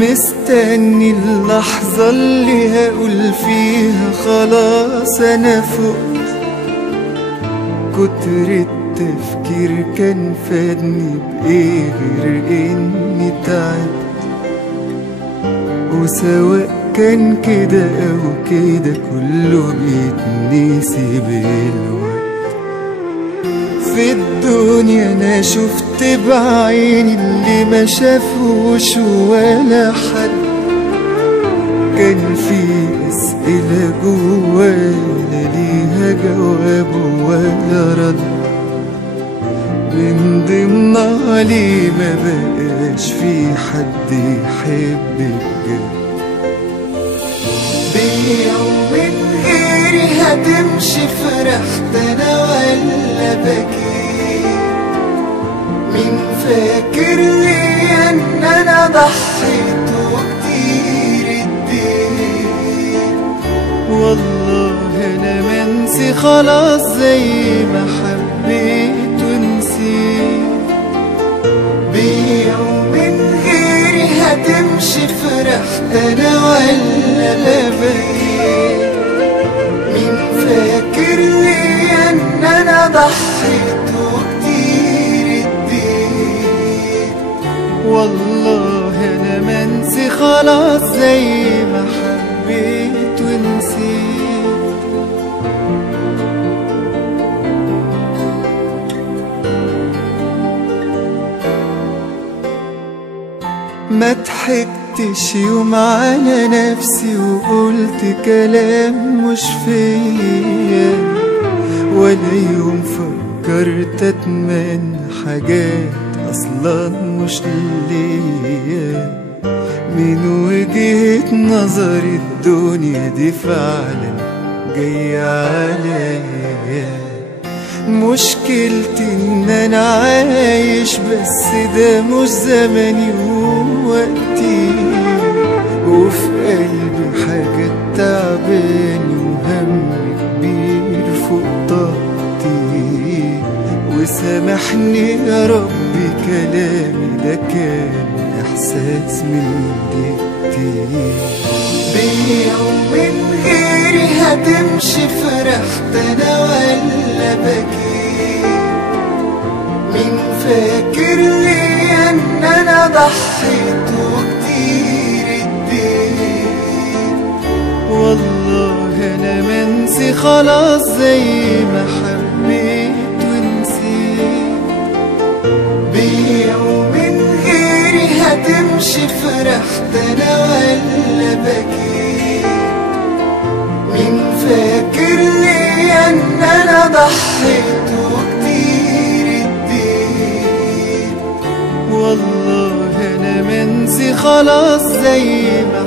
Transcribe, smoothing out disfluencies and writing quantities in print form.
مستني اللحظة اللي هقول فيها خلاص أنا فقت. كتر التفكير كان فادني بإيه غير إني تعبت، وسواء كان كده أو كده كله بيتنسي بالوقت. في الدنيا أنا شفت بعيني اللي ما شافوش ولا حد، كان في أسئلة جوايا لا ليها جواب ولا رد، من ضمنها ليه ما بقاش في حد يحب بجد. بيا ومن غيري هتمشي فرحت أنا ولا بكيت؟ مين فاكر لي إن أنا ضحيت وكتير اديت؟ والله أنا منسي خلاص زي ما حبيت ونسيت. بيا ومن غيري هتمشي فرحت أنا ولا بكيت؟ مين فاكر لي إن أنا ضحيت وكتير اديت؟ والله أنا منسي خلاص زي ما حبيت ونسيت. ما ضحكتش يوم على نفسي وقلت كلام مش فيا، ولا يوم فكرت اتمنى حاجات اصلا مش ليا. من وجهة نظري الدنيا دي فعلا جاية عليا. مشكلتي ان انا عايش بس ده مش زمني ووقتي، وفي قلبي حاجات تعباني وهم كبير فوق طاقتي. وسامحني يا ربي كلامي ده كان احساس من دقيقتي. بيا ومن غيري هتمشي فرحت انا ولا بكيت؟ مين فاكر لي ان انا ضحيت وكتير اديت؟ والله انا منسي خلاص زي ما حبيت ونسيت. بيا ومن غيري هتمشي فرحت انا ولا بكيت؟ مين فاكر لي ان انا ضحيت وكتير اديت؟ والله انا منسي خلاص زي ما